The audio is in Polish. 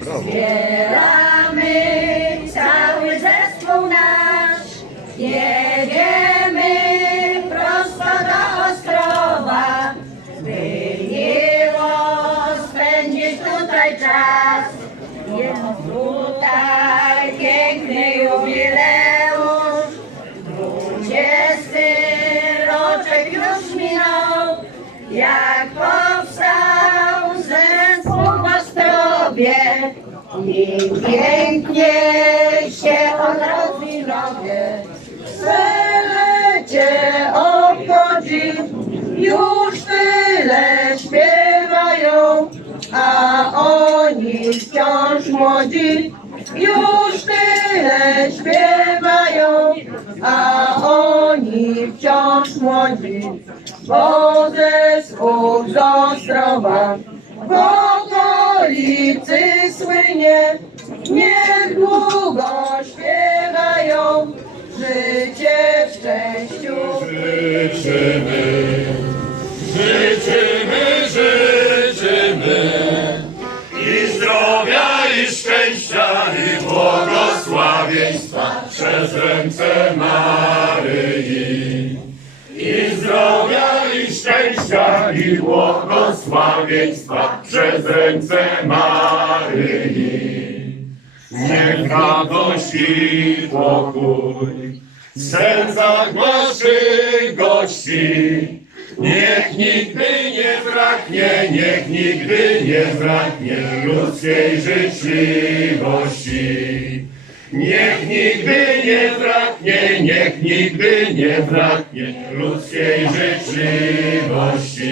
brawo. Zbieramy cały zespół nasz, jedziemy prosto do Ostrowa, by miło spędzić tutaj czas. Jest tutaj piękny jubileusz, dwudziesty roczek już minął, jak I pięknie się on rozwinął. Selecie obchodzi, już tyle śpiewają, a oni wciąż młodzi, już tyle śpiewają, a oni wciąż młodzi, bo zespół z Ostrowa w okolicy słynie, niech długo śpiewają, życie w szczęściu. Życzymy, życzymy, życzymy. I zdrowia, i szczęścia, i błogosławieństwa. Przez ręce Maryi. Szczęścia, i błogosławieństwa przez ręce Maryi. Niech radość i pokój w sercach waszych gości. Niech nigdy nie braknie, niech nigdy nie braknie ludzkiej życzliwości. Niech nigdy nie braknie, niech nigdy nie braknie ludzkiej życzliwości.